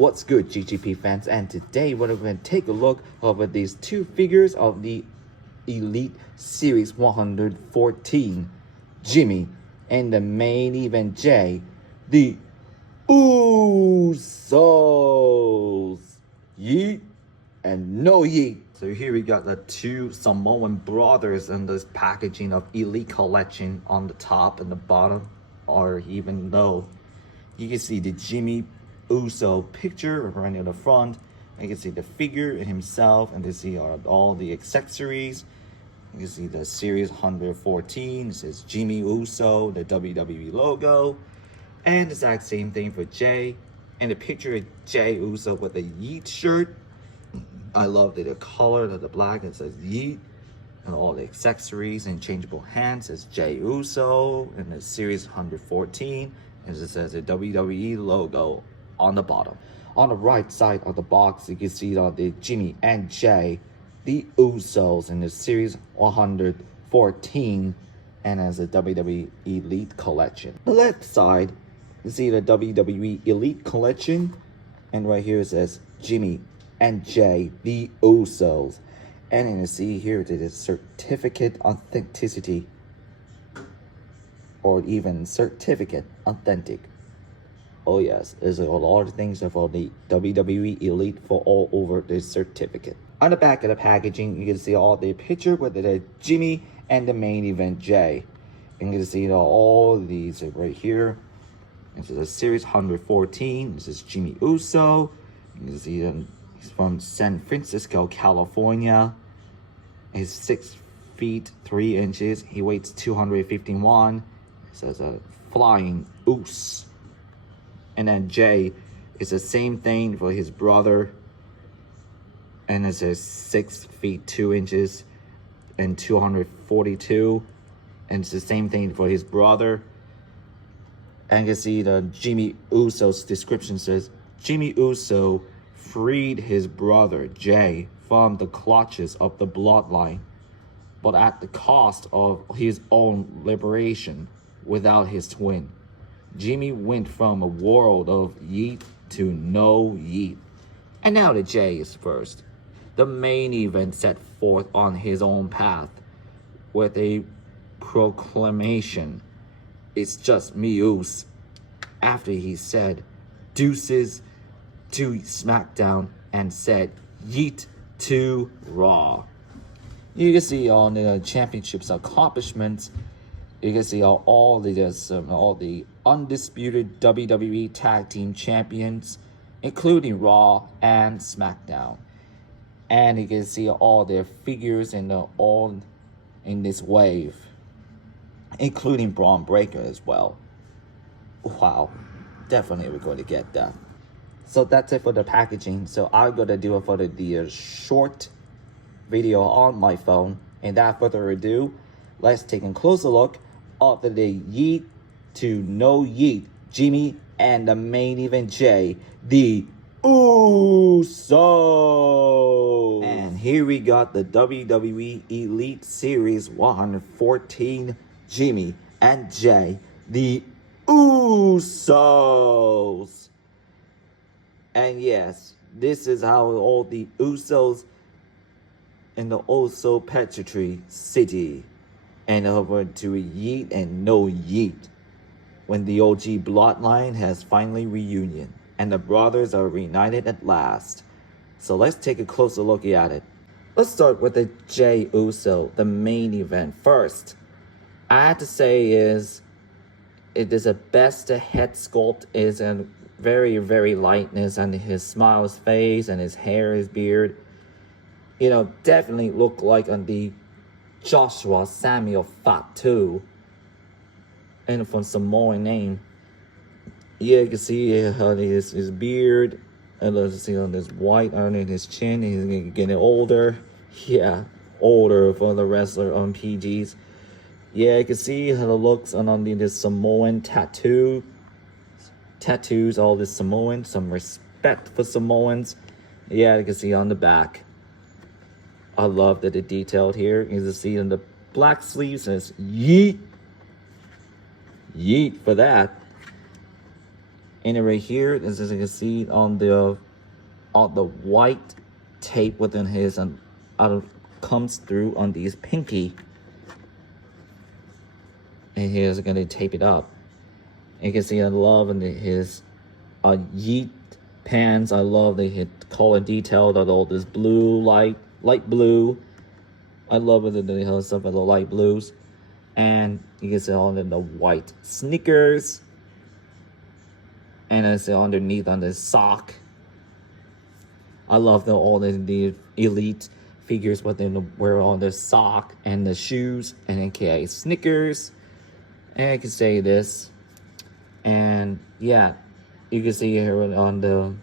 What's good, GGP fans? And today we're going to take a look over these two figures of the Elite Series 114, Jimmy, and the main event Jay, the Usos, Yeet and no Yeet. So here we got the two Samoan brothers in this packaging of Elite Collection on the top and the bottom, or even though you can see the Jimmy Uso picture right in the front. You can see the figure himself, and you see all the accessories. You can see the Series 114. It says Jimmy Uso, the WWE logo, and the exact same thing for Jay. And the picture of Jay Uso with the Yeet shirt. I love the color of the black. It says Yeet, and all the accessories and changeable hands says Jay Uso, and the Series 114. And it says the WWE logo on the bottom. On the right side of the box, you can see the Jimmy and Jay, the Usos in the Series 114, and as a WWE Elite Collection. The left side, you see the WWE Elite Collection, and right here it says Jimmy and Jay, the Usos. And you see here that it's certificate authenticity, or even certificate authentic. Oh yes, there's a lot of things for the WWE Elite for all over the certificate. On the back of the packaging, you can see all the picture with the Jimmy and the main event Jay. And you can see all these right here. This is a Series 114. This is Jimmy Uso. You can see them. He's from San Francisco, California. He's 6 feet 3 inches. He weighs 251. It says a flying Us. And then Jay is the same thing for his brother. And it says 6 feet 2 inches and 242. And it's the same thing for his brother. And you can see the Jimmy Uso's description says, Jimmy Uso freed his brother Jay from the clutches of the bloodline, but at the cost of his own liberation without his twin. Jimmy went from a world of Yeet to no Yeet. And now the Jay is first. The main event set forth on his own path with a proclamation. It's just me, Us. After he said deuces to SmackDown and said Yeet to Raw. You can see on the championship's accomplishments. You can see all the undisputed WWE Tag Team Champions, including Raw and SmackDown. And you can see all their figures all in this wave, including Braun Breaker as well. Wow, definitely we're going to get that. So that's it for the packaging. So I'm going to do it for the short video on my phone. And without further ado, let's take a closer look of the Yeet to no Yeet, Jimmy and the main event Jay, the Usos. And here we got the WWE Elite Series 114, Jimmy and Jay, the Usos. And yes, this is how all the Usos in the also Petrotry City and over to Yeet and no Yeet, when the OG bloodline has finally reunion and the brothers are reunited at last. So let's take a closer look at it. Let's start with the Jay Uso, the main event first. I have to say it is the best head sculpt is a very, very lightness on his smile's face and his hair, his beard. Definitely look like on the Joshua Samuel Fatu, and from Samoan name. Yeah, you can see his beard, and let's see on this white underneath his chin. He's getting older. Yeah, older for the wrestler on PGs. Yeah, you can see how it looks on this Samoan tattoos, all this Samoan, some respect for Samoans. Yeah, you can see on the back. I love that it detailed here. You can see in the black sleeves says Yeet. Yeet for that. And right here, as you can see on the white tape within his comes through on these pinky. And he's gonna tape it up. You can see I love his Yeet pants. I love the color detail of all this blue, light blue. I love it, the whole stuff of the light blues. And you can see all the white sneakers. And I see underneath on the sock. I love all the elite figures, what they wear on the sock and the shoes and aka sneakers. And I can say this. And yeah, you can see here on the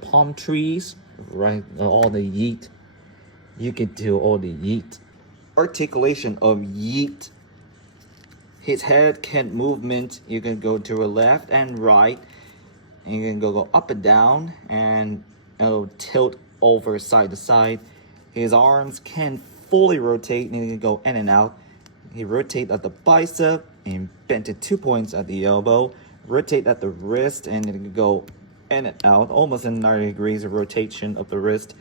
palm trees, right? All the Yeet. You can do all the Yeet. Articulation of Yeet. His head can movement. You can go to the left and right. And you can go up and down, and it'll tilt over side to side. His arms can fully rotate, and he can go in and out. He rotate at the bicep and bent at 2 points at the elbow. Rotate at the wrist, and it can go in and out, almost in 90 degrees of rotation of the wrist.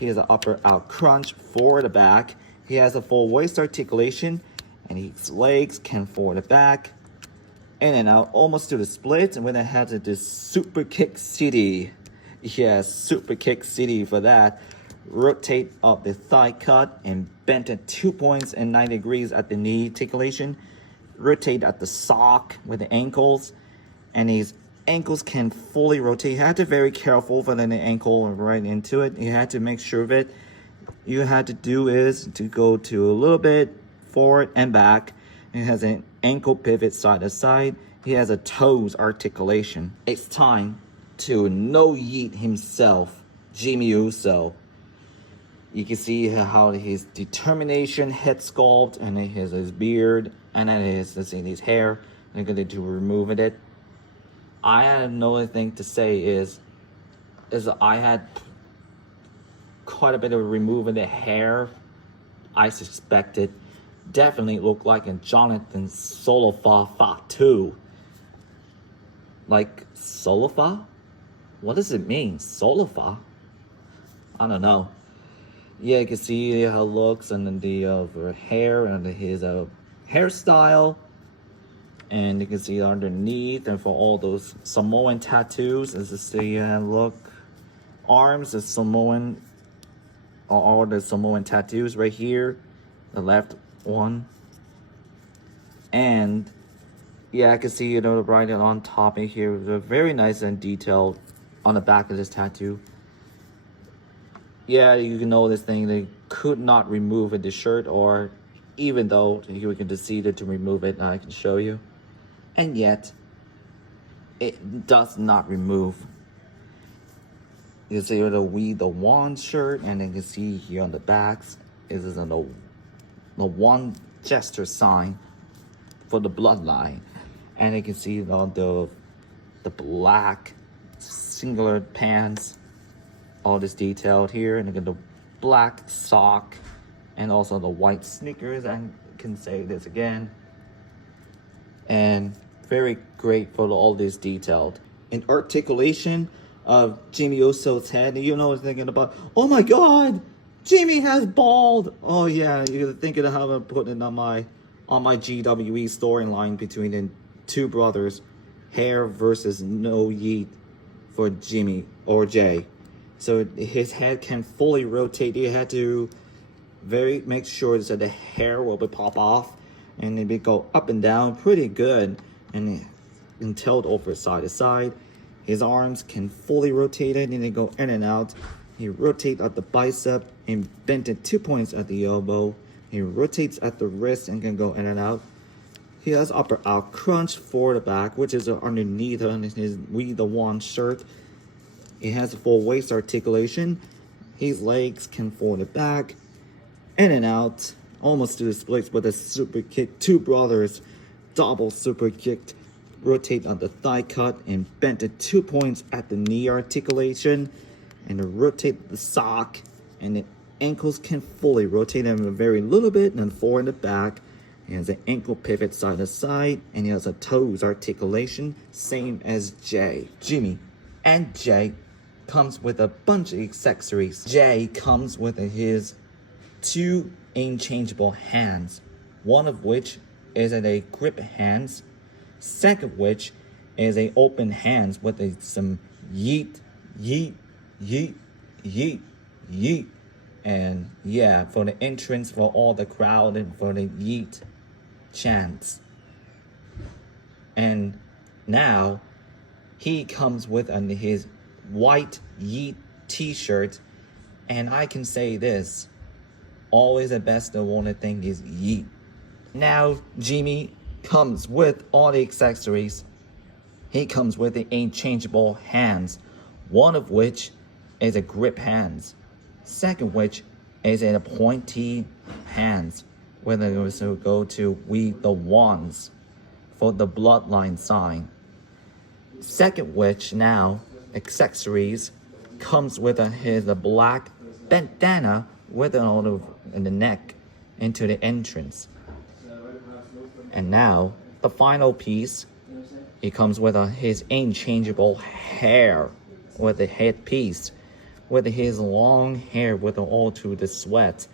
He has an upper out crunch for the back. He has a full waist articulation, and his legs can forward and back, in and out, almost to the split. And when it has this super kick city, yes, super kick city for that. Rotate up the thigh cut and bent at 2 points and 90 degrees at the knee articulation. Rotate at the sock with the ankles, and his ankles can fully rotate. You had to be very careful for the ankle right into it. You had to make sure of it. You had to do is to go to a little bit forward and back. It has an ankle pivot side to side. He has a toes articulation. It's time to no Yeet himself, Jimmy Uso. You can see how his determination, head sculpt, and his beard, and then his hair. I'm going to remove it. I have no other thing to say is I had quite a bit of removing the hair. I suspected definitely looked like a Jonathan Solofa too. Like Solofa? What does it mean? Solofa? I don't know. Yeah, you can see how it looks, and then the hair and his hairstyle. And you can see underneath, and for all those Samoan tattoos, as you see, look, arms, the Samoan, all the Samoan tattoos right here, the left one. And yeah, I can see, right on top of here, they're very nice and detailed on the back of this tattoo. Yeah, you can know this thing, they could not remove the shirt, or even though you can decide to remove it, I can show you. And yet, it does not remove. You see the We the One shirt, and then you can see here on the backs is the one gesture sign for the bloodline. And you can see on the black singular pants, all this detailed here, and again the black sock, and also the white sneakers. And I can say this again, and very great for all this detailed. And articulation of Jimmy Uso's head, and I was thinking about, oh my god, Jimmy has bald. Oh yeah, you're thinking of how I'm putting it on my GWE storyline between the two brothers, hair versus no Yeet for Jimmy or Jay. So his head can fully rotate. You had to make sure that the hair will be pop off, and it will go up and down pretty good, and tilt over side to side. His arms can fully rotate it, and they go in and out. He rotates at the bicep and bent at 2 points at the elbow. He rotates at the wrist and can go in and out. He has upper out crunch for the back, which is underneath on his We the One shirt. He has a full waist articulation. His legs can forward it back, in and out, almost to the splits with a super kick. Two brothers, double super kicked. Rotate on the thigh cut and bent at 2 points at the knee articulation, and rotate the sock, and the ankles can fully rotate them a very little bit, and then forward and back. He has an ankle pivot side to side, and he has a toes articulation, same as Jay. Jimmy and Jay comes with a bunch of accessories. Jay comes with his 2 interchangeable hands, one of which is a grip hands, second of which is a open hands with some yeet, yeet, yeet, yeet, yeet. And yeah, for the entrance for all the crowd and for the yeet chants. And now he comes with his white yeet t-shirt, and I can say this, always the best of one thing is yeet. Now Jimmy comes with all the accessories. He comes with the interchangeable hands, one of which is a grip hands, second which is a pointy hands, where they also go to We the Ones for the bloodline sign. Second which now accessories comes with his black bandana with an order in the neck into the entrance. And now the final piece, it comes with his interchangeable hair with the headpiece, with his long hair with all to the sweat,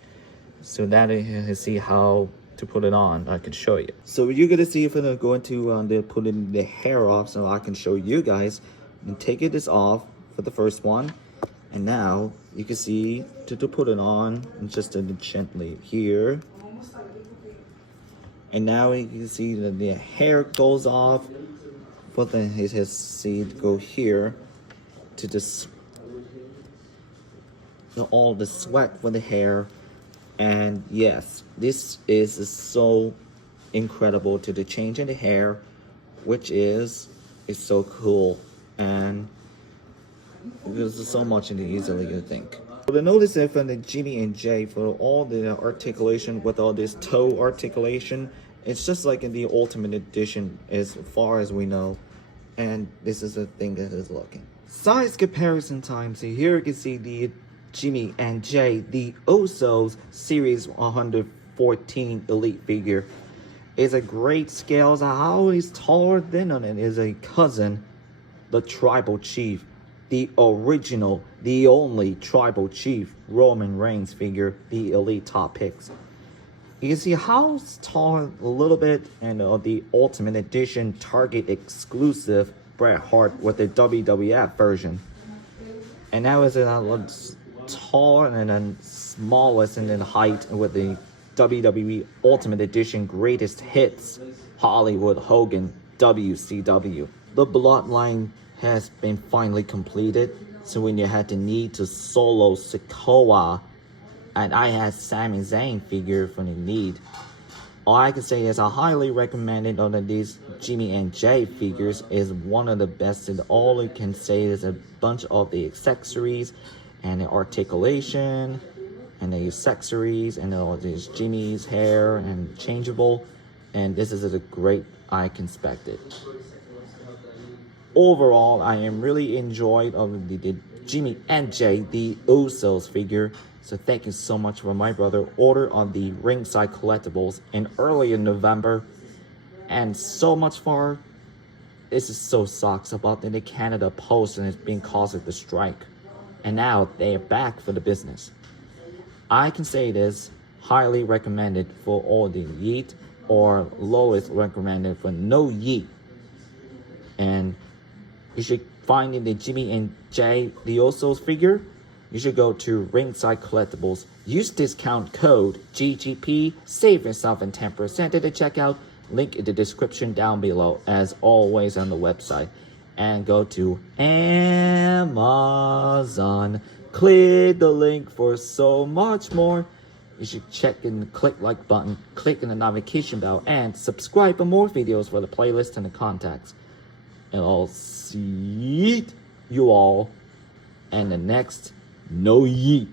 so that you can see how to put it on. I can show you. So you're gonna see if I'm going to put in the hair off, so I can show you guys. And take this off for the first one, and now you can see to put it on and just gently here. And now you can see that the hair goes off, but then his seed go here to just all the sweat for the hair. And yes, this is so incredible to the change in the hair, which is so cool, and there's so much in the easily you think. But notice that from the Jimmy and Jay, for all the articulation with all this toe articulation, it's just like in the Ultimate Edition as far as we know, and this is the thing that is looking. Size comparison time. So here you can see the Jimmy and Jay, the Usos Series 114 Elite figure. Is a great scale. So how he's taller than on it is a cousin, the Tribal Chief, the original, the only Tribal Chief Roman Reigns figure, the Elite Top Picks. You can see how it's tall a little bit, and the Ultimate Edition Target exclusive Bret Hart with the WWF version. And now is it taller and then smallest and then height with the WWE Ultimate Edition Greatest Hits Hollywood Hogan WCW. The bloodline has been finally completed, so when you had the need to solo Sikoa, and I had Sami Zayn figure for the need. All I can say is I highly recommend it on these Jimmy and Jay figures is one of the best, and all I can say is a bunch of the accessories and the articulation and the accessories and all this Jimmy's hair and changeable, and this is a great I can expect it. Overall, I am really enjoyed of the Jimmy and Jay, the Usos figure. So thank you so much for my brother order on the Ringside Collectibles in early in November, and so much far. This is so sucks about the Canada Post and it's being caused of the strike, and now they are back for the business. I can say this highly recommended for all the Yeet, or lowest recommended for no Yeet. And you should find in the Jimmy and Jay the Usos figure. You should go to Ringside Collectibles. Use discount code GGP. Save yourself 10% at the checkout. Link in the description down below, as always on the website. And go to Amazon. Click the link for so much more. You should check and click like button, click in the notification bell, and subscribe for more videos for the playlist and the contacts. And I'll see you all in the next No Yeet.